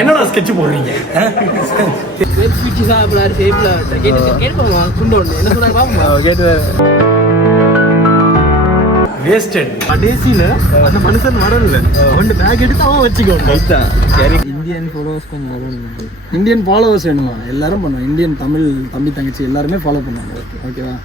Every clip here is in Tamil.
என்னடா ஸ்கெட்ச் போடுறீங்க? வேஸ்டட். கடைசியில அந்த மனுஷன் வரல, அவன் பேக் எடுத்து அவன் வச்சுக்கோங்க. இந்தியன் ஃபாலோவர்ஸ் கொஞ்சம் வரணும். இந்தியன் ஃபாலோவர்ஸ் வேணுமா? எல்லாரும் பண்ணுவோம். இந்தியன் தமிழ் தம்பி தங்கச்சி எல்லாருமே ஃபாலோ பண்ணுவாங்க. ஓகேவா?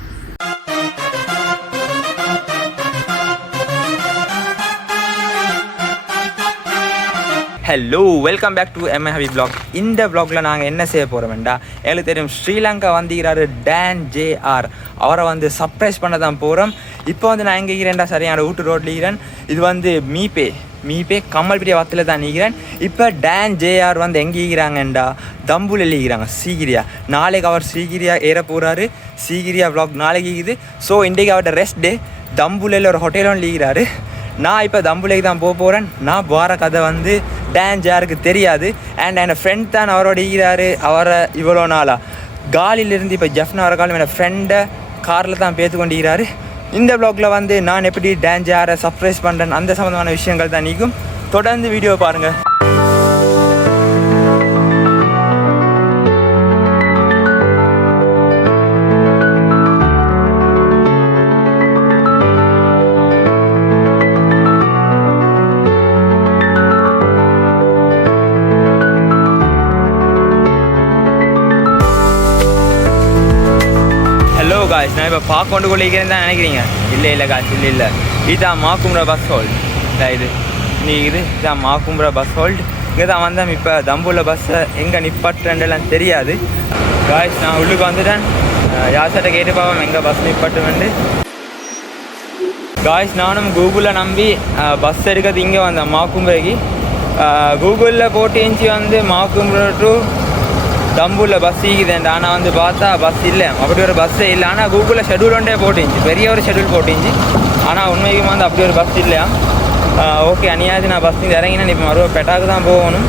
Hello, welcome back to my hobby blog. இந்த பிளாகில் நாங்கள் என்ன செய்ய போகிறோம்டா, எங்களுக்கு தெரியும் ஸ்ரீலங்கா வந்துக்கிறாரு டான் ஜேஆர். அவரை வந்து சர்ப்ரைஸ் பண்ண தான் போகிறோம். இப்போ வந்து நான் எங்கே இருக்கிறேன்டா, சரியான ஊட்டு ரோட்டில் இருக்கிறேன். இது வந்து மீபே கம்மல்பிரியா வத்தில் தான் நிற்கிறேன். இப்போ டான் ஜேஆர் வந்து எங்கே இருக்கிறாங்கண்டா, தம்புல இருக்கிறாங்க, சீகிரியா. நாளைக்கு அவர் சீகிரியா ஏற போகிறாரு. சீகிரியா பிளாக் நாளைக்கு இருக்குது. ஸோ இன்றைக்கு அவர்கிட்ட ரெஸ்ட் டே. தம்புலையில் ஒரு ஹோட்டலும் இருக்கிறாரு. நான் இப்போ தம்புலைக்கு தான் போகிறேன். நான் போகிற கதை வந்து டான் ஜேஆருக்கு தெரியாது. அண்ட் என் ஃப்ரெண்ட் தான் அவரோட இருக்கிறாரு. அவரை இவ்வளோ நாளாக காலிலிருந்து இப்போ ஜெஃப்னா வர காலம் என் ஃப்ரெண்டை காரில் தான் பேத்து கொண்டிருக்கிறாரு. இந்த ப்ளாகில் வந்து நான் எப்படி டான் ஜேஆரை சர்ப்ரைஸ் பண்ணுறேன், அந்த சம்மந்தமான விஷயங்கள் தான் நீக்கும். தொடர்ந்து வீடியோ பாருங்கள். காய்ஸ், நான் இப்போ பார்க்க கொண்டு கொள்ளிக்கிறேன்னு தான் நினைக்கிறீங்க. இல்லை காய்ஸ், இல்லை இதுதான் மாக்கும்புரா பஸ் ஹோல்ட். இதுதான் மாக்கும்புரா பஸ் ஹோல்ட். இங்கே தான் வந்தேன். இப்போ தம்புள்ள பஸ்ஸை எங்கே நிப்பாட்டுறேன்லாம் தெரியாது காய்ஸ். நான் உள்ளுக்கு வந்துட்டேன். யார்கிட்ட கேட்டு பார்ப்போம் எங்கே பஸ் நிப்பாட்டுவேன்ட்டு. காய்ஸ், நானும் கூகுளில் நம்பி பஸ் எடுக்கிறது இங்கே வந்தேன் மாக்கும்புரைக்கு. கூகுளில் போட்டு இருந்துச்சு வந்து மாக்கும்புரா டு தம்பூரில் பஸ் ஈக்குதுண்டு. ஆனால் வந்து பார்த்தா பஸ் இல்லை, அப்படி ஒரு பஸ்ஸே இல்லை. ஆனால் கூகுளில் ஷெடியூல் ஒன்றே போட்டுருந்துச்சு, பெரிய ஒரு ஷெடியூல் போட்டுருந்துச்சு. ஆனால் உண்மைக்கு வந்து அப்படி ஒரு பஸ் இல்லையா. ஓகே, அனியாச்சு நான் பஸ் இறங்கினேன். இப்போ மறுபடியும் பெட்டாக்கு தான் போகணும்.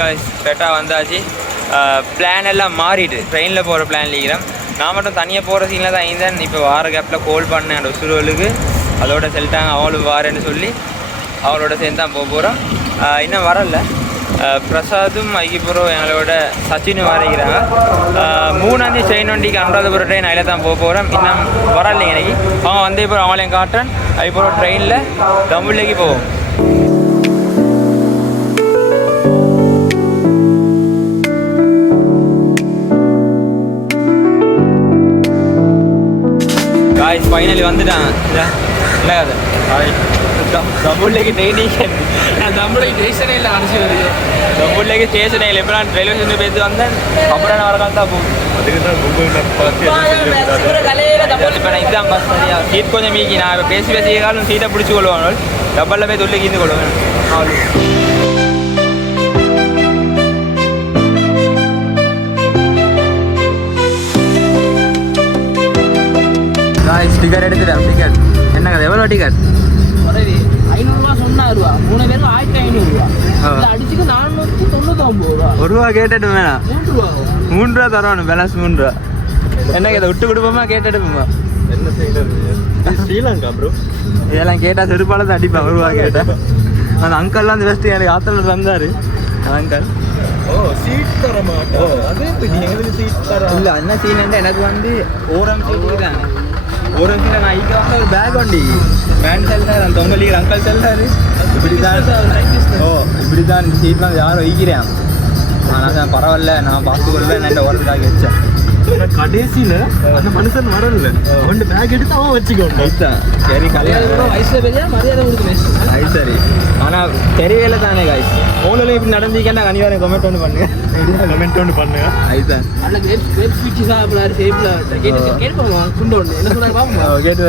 காய்ஸ் பெட்டா வந்தாச்சு. பிளான் எல்லாம் மாறிட்டு ட்ரெயினில் போகிற பிளான் இருக்கிறேன். நான் மட்டும் தனியாக போகிற சீனில் தான் இருந்தேன். இப்போ வார கேப்பில் கால் பண்ணேன் அந்த சுருவலுக்கு. அதோட சொல்லிட்டாங்க அவளுக்கு வாரேன்னு சொல்லி அவளோட சேர்ந்து தான் போகிறோம். இன்னும் வரல. பிரசாதும் ஐக்கியபுரம் எங்களோட சச்சினும் வரைக்கிறாங்க. 3ஆந்தேதி ட்ரெயின் வண்டிக்கு அனுராதபுரம் ட்ரெயின் அதில் தான் போகிறோம். இன்னும் வரலைங்க எனக்கு. அவங்க வந்து இப்போ அவங்களையும் காட்டுறேன். அதுக்கப்புறம் ட்ரெயினில் தம்புள்ளைக்கு போவோம். காய்ஸ் ஃபைனலி வந்துட்டான். என்ன கதை தம்புள்ளைக்கு ட்ரெயினிங். நான் தம்புள்ளைக்கு ஸ்டேஷனே இல்லை அனுப்பிச்சு வருது. தம்புள்ளைக்கு ஸ்டேஷனே இல்லை. இப்போ நான் ரயில்வே ஸ்டேஷன் பேசி வந்தேன். அப்புறம் நான் வரக்கால் தான் போகும். அதுக்கு தான் இப்போ நான் இதுதான் பஸ். சரியா சீட் கொஞ்சம் மீக்கி. நான் இப்போ பேசி காலம் சீட்டை பிடிச்சி கொள்வாங்க. டப்பலில் போய் தொல்லை கீந்து கொள்வேன். டிக்கெட் எடுத்துட்டேன். டிக்கெட் என்ன கதை, எவ்வளோ டிக்கெட்? 500 சொன்னாருவா. 3 பேருக்கு 1500 அடிச்சுக்கு 499 ஒரு ரூபா கேட்டுட்டு வேணாம். 3 ரூபா தரணும். பேலன்ஸ் 3 ரூபா. என்ன கதை, விட்டு கொடுப்போமா கேட்டுடுப்போமா? என்ன செய்யறது, ஸ்ரீலங்கா ப்ரோ. இதெல்லாம் கேட்டால் செருப்பால தான் அடிப்பேன். 1 ரூபா கேட்டேன். அந்த அங்கல்லாம் அந்த வெஸ்ட்டு எனக்கு ஆத்தல தந்தார் அங்கல். சீட் தர மாட்டோம். அதே எங்களுக்கு சீட் தர இல்லை. என்ன சீன் எனக்கு வந்து ஓரம் சீட்டு தானே. ஒரு நிமிஷம் நான் இங்கே வந்து ஒரு பேக் வண்டி மேன் செல்றாரு. அந்த தொங்கலிக்கிற அங்கல் செல்றாரு. இப்படி தான் இந்த சீட்லாம் யாரும் வைக்கிறேன். ஆனால் தான் பரவாயில்ல, நான் பார்த்துக்கொள்வேன். நான் ஓரத்துக்காக வச்சேன். கடைசியில் அந்த மனுஷன் வரல, அவன் பேக் எடுத்து அவன் வச்சுக்கோங்க. சரி, கல்யாணம் வயசுல பெரிய மரியாதை கொடுக்கணும். அது சரி. ஆனால் தெரியல தானே காய்ஸ். ஃபோனில் இப்படி நடந்திருக்கேன்னா கண்டிப்பாக கமெண்ட் ஒன்று பண்ணுங்க. அதுதான் நல்ல வெப் ஸ்விட்ச் சாப்பிடாரு சேஃபில் கேட்போம். குண்டு ஒன்று என்ன சொல்கிறாரு பார்ப்போம். கேட்டு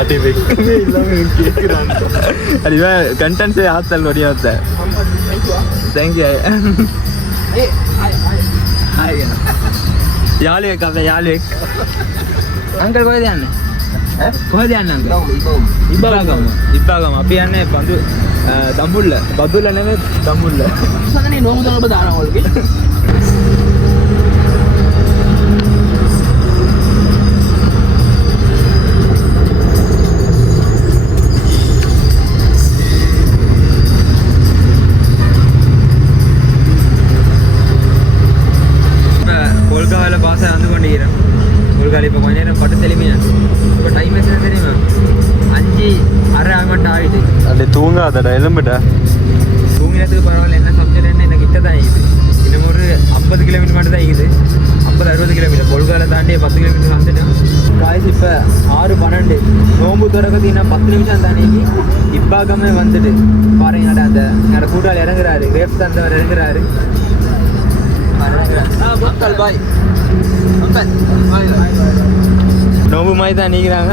அது कंटेंट से हाथ तल बढ़िया होता है. Thank you. यार एक अंकल कोई ध्यान කොහෙද යන්නේ අංකල්? ඉබ්බාගම. අපි යන්නේ බඳු දඹුල්ල. බදුල්ල නෙමෙයි දඹුල්ල. සඳනේ නෝමුදල් ඔබ දානවා ඔල්ගේ. கொல்கால பாச வந்து கொண்டிருக்கிறேன். கொல்கால இப்போ கொஞ்ச நேரம் பட்டு தெளிமையா. இப்போ டைம் என்ன தெரியுமா? 5:30 ஆகட்டும் ஆகிட்டு. அது தூங்காதடா எலும்புடா. தூங்கினதுக்கு பரவாயில்ல. என்ன சப்ஜெக்ட் என்ன எனக்கு கிட்ட தான் இருக்குது. இன்னும் ஒரு 50 கிலோமீட்டர் மட்டும் தான் இருக்குது. 50-60 கிலோமீட்டர். கொல்கால தாண்டி 10 கிலோமீட்டர் வந்துட்டேன். காய்ஸ் இப்போ 6:12 நோம்பு திறக்கிறது இன்னும் 10 நிமிஷம் தானே. இப்பாகமே வந்துட்டு பாருங்க. அந்த என்னோட கூட்டாளி இறங்குறாரு. ரேப் தந்தவர் இறங்குறாரு. பாய் நோம்பு மாதிரி தான் நீக்கிறாங்க.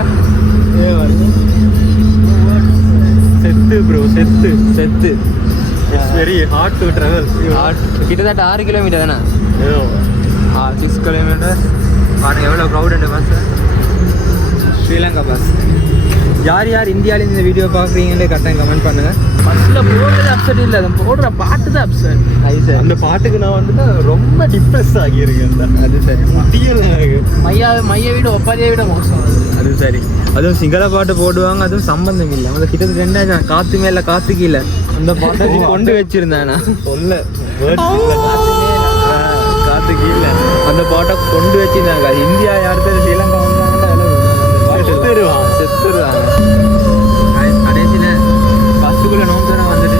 செத்து ப்ரோ செத்து செத்து. It's very hard to travel. கிட்டத்தட்ட 6 கிலோமீட்டர் தானே. 6 கிலோமீட்டர். பாருங்க எவ்வளோ க்ரௌடு பஸ். ஸ்ரீலங்கா பஸ். யார் யார் இந்தியாவிலேருந்து இந்த வீடியோ பார்க்குறீங்கன்னு கரெக்டாக கமெண்ட் பண்ணுங்கள். பஸ்ஸில் போடுறது அப்செட் இல்லை, அதை போடுற பாட்டு தான் அப்செட். அந்த பாட்டுக்கு நான் வந்துட்டு ரொம்ப டிப்ரெஸ் ஆகியிருக்கேன். அது சரி. முடியல மைய விட ஒப்பாரியை விட மோசம். அது சரி. அதுவும் சிங்கள பாட்டு போடுவாங்க. அதுவும் சம்பந்தம் இல்லை. அந்த கிட்டத்தட்ட 2 காற்று மேலே காற்று கீழே அந்த பாட்டை கொண்டு வச்சிருந்தேன் நான். சொல்ல காத்து கீழே அந்த பாட்டை கொண்டு வச்சிருந்தாங்க. இந்தியா யாருக்கு ஸ்ரீலங்கா வந்தாங்கன்னா செத்துருவாங்க. கடைசியில் பஸ்ஸுக்குள்ளே நோம்பு தானே வந்துட்டு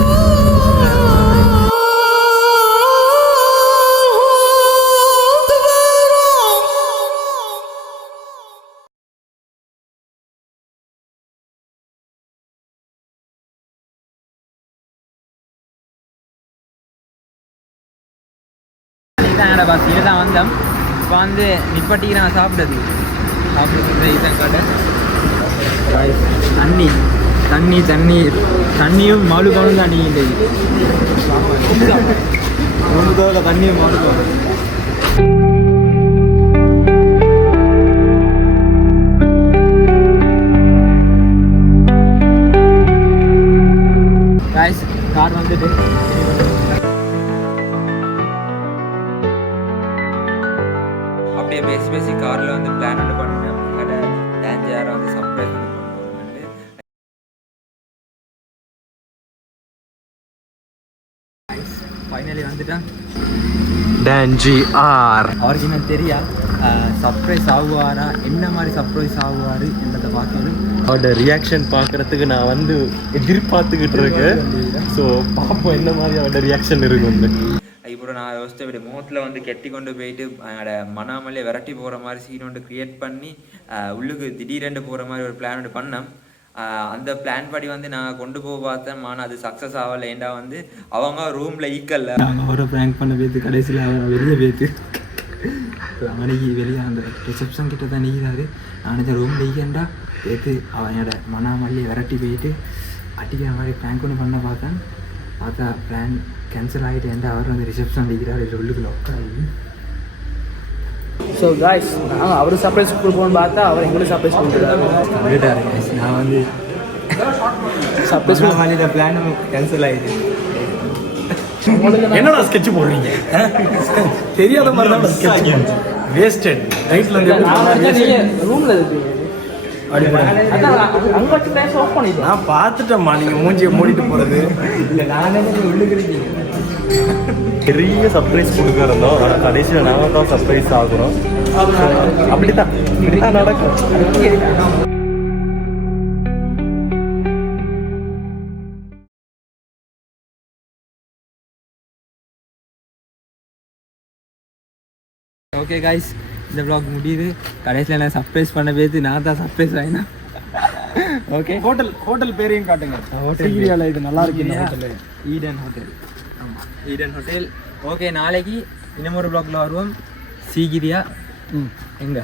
பஸ் இதில் தான் வந்தோம். இப்போ வந்து நிப்பட்டிக்கிறான் சாப்பிட்றதுக்கு இதுதான் கடை. தண்ணியும் மாடுபாடும் தான் நீங்க தண்ணியும் மாடுபாடும். கார் வந்துட்டு அப்படியே பேசி காரில் வந்து பிளான் ஒன்று பண்ணிட்டேன். எங்களோட டான்ஸ் யாரை வந்து சர்ப்ரைஸ் பண்ணி கொண்டு ஃபைனலி வந்துட்டான் டான்ஜி ஆர். அவருக்கு என்ன தெரியா சர்ப்ரைஸ் ஆகுவாரா, என்ன மாதிரி சர்ப்ரைஸ் ஆகுவார் என்னதை பார்க்கணும். அவரோட ரியாக்ஷன் பார்க்குறதுக்கு நான் வந்து எதிர்பார்த்துக்கிட்டு இருக்கேன். ஸோ பார்ப்போம் என்ன மாதிரி அவரோட ரியாக்ஷன் இருக்கும்னு. இப்போ நான் யோசித்த விட முகத்தில் வந்து கெட்டி கொண்டு போயிட்டு என்னோட மனாமலே விரட்டி போகிற மாதிரி சீன் ஒன்று க்ரியேட் பண்ணி உள்ளுக்கு திடீரெண்டு போகிற மாதிரி ஒரு பிளான் ஒன்று பண்ணேன். அந்த பிளான் படி வந்து நான் கொண்டு போக பார்த்தேன். ஆனால் அது சக்ஸஸ் ஆகலை. ஏண்டா வந்து அவங்க ரூமில் ஈக்கல்ல. நாங்கள் அவரை ப்ராங்க் பண்ண போய்த்து கடைசியில் அவன் வெளியே போய்த்து அவனைக்கு வெளியே அந்த ரிசப்ஷன் கிட்ட தான் நீக்கிறாரு. நான் இந்த ரூமில் ஈக்கண்டா போய்த்து அவனோட மனாமல்லியை விரட்டி போயிட்டு அடிக்கிற மாதிரி ப்ராங்க் ஒன்று பண்ண பார்த்தேன். பார்த்தா பிளான் கேன்சல் ஆகிட்டு எந்த அவர் வந்து ரிசப்ஷன் அடிக்கிறார். இதில் உள்ளுக்குள்ள உட்காந்து ஸோ காய்ஸ் நாங்கள் அவருக்கு சர்ப்ரைஸ் கொடுப்போம்னு பார்த்தா அவர் எங்களுக்கு சர்ப்ரைஸ் பண்ணிட்டாரு. நான் வந்து சர்ப்ரைஸ் பண்ணி பிளான் கேன்சல் ஆகிடுச்சு. என்னடா ஸ்கெட்ச் போடுறீங்க? தெரியாத மாதிரி தான் ஸ்கெட்ச் வேஸ்டட். நைட்ல ரூமில் இருக்கு. நான் பார்த்துட்டேம்மா நீங்க மூஞ்சியை மூடிட்டு போறது. இல்லை நானே உள்ளுக்கு பெரிய சர்ப்ரைஸ் கொடுக்க இருந்தோம். ஆனால் கடைசியில் நாங்கள் தான் சர்ப்ரைஸ் ஆகுறோம். அப்படித்தான் நடக்கும். ஓகே காய்ஸ், இந்த vlog முடியுது. கடைசியில் நான் சர்ப்ரைஸ் பண்ண பேசி நான் தான் சர்ப்ரைஸ் ஆகினா. ஓகே, ஹோட்டல் பேரையும் காட்டுங்க. ஹோட்டல் இது நல்லா இருக்கு. Hotel Eden hotel. ஆமாம், ஈடன் ஹோட்டல். ஓகே, நாளைக்கு இன்னும் ஒரு vlogல வருவோம். சீகிரியா எங்க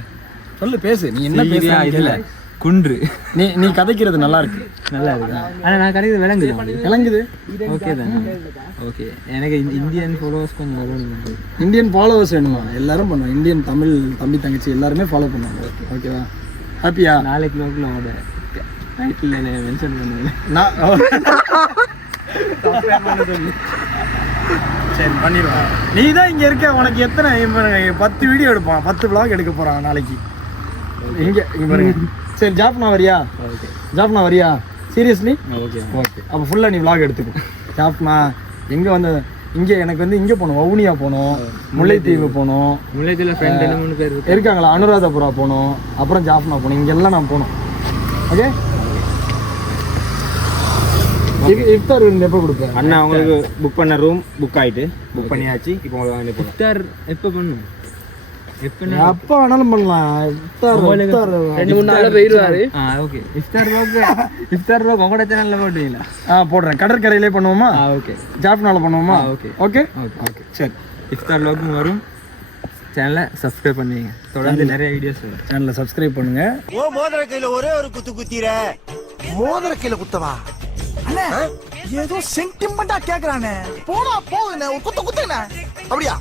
சொல்லு, பேசு. நீ என்ன சீகிரியா இதில் குன்று. நீ கதைக்கிறது நல்லா இருக்கு. நல்லா இருக்கு. ஆனால் நான் கதைக்கிறது விளங்குது. ஓகே தானே? ஓகே, எனக்கு இந்தியன் ஃபாலோவர்ஸ் கொஞ்சம் வரணும். இந்தியன் ஃபாலோவர்ஸ் வேணுமா? எல்லாரும் பண்ணுவோம். இந்தியன் தமிழ் தம்பி தங்கச்சி எல்லாருமே ஃபாலோ பண்ணுவாங்க. ஓகேவா? ஹாப்பியா? நாளைக்கு நோக்கில் ஓட டைட்டில் மென்ஷன் பண்ணுவேன். நான் சரி பண்ணிடுவேன். நீ தான் இங்கே இருக்க, உனக்கு எத்தனை 10 வீடியோ எடுப்பான், 10 vlog எடுக்க போகிறான் நாளைக்கு இங்கே பாருங்க. சரி ஜாப்னா வரியா? ஓகே. ஜாப்னா வரியா? சீரியஸ்லி? Okay okay. அப்போ ஃபுல்லாக நீ vlog எடுத்துக்கோ. ஜாப்னா எங்கே வந்து இங்கே எனக்கு வந்து இங்கே போகணும், வவுனியா போகணும், முல்லைத்தீவு போகணும், முல்லைத்தீவில் ஃப்ரெண்ட் 2-3 பேர் இருக்காங்களா, அனுராதபுரா போகணும், அப்புறம் ஜாஃப்னா போகணும், இங்கெல்லாம் நான் போகணும். ஓகே. இஃப்தார் விருந்து எப்போ கொடுப்பேன்? அண்ணா உங்களுக்கு புக் பண்ண ரூம் புக் ஆயிட்டு புக் பண்ணியாச்சு. இப்போ உங்களுக்கு வந்து போகலாம். இஃப்தார் எப்போ பண்ணும்? எப்போ எப்போ வேணாலும் பண்ணலாம். இஃப்தார் 2-3 நாளில் போயிடுவாரு. ஓகே. இஃப்தார் ரோக் உங்களோட சேனலில் போட்டுவீங்களா? போடுறேன். கடற்கரையிலே பண்ணுவோமா? ஓகே. ஜாஃப்னால பண்ணுவோமா? Okay okay okay okay. சரி, இஃப்தார் ரோக்கும் வரும். சேனலை சப்ஸ்கிரைப் பண்ணுவீங்க. தொடர்ந்து நிறைய வீடியோஸ் வரும். சேனலை சப்ஸ்கிரைப் பண்ணுங்க. ஓ மோதிர கையில ஒரே ஒரு குத்து குத்திர. மோதிர கையில குத்தவா? அண்ணே ஏதோ சென்டிமெண்டா கேக்குறானே. போடா போகுதுண்ணே, ஒரு குத்து குத்துண்ணே. அப்படியா?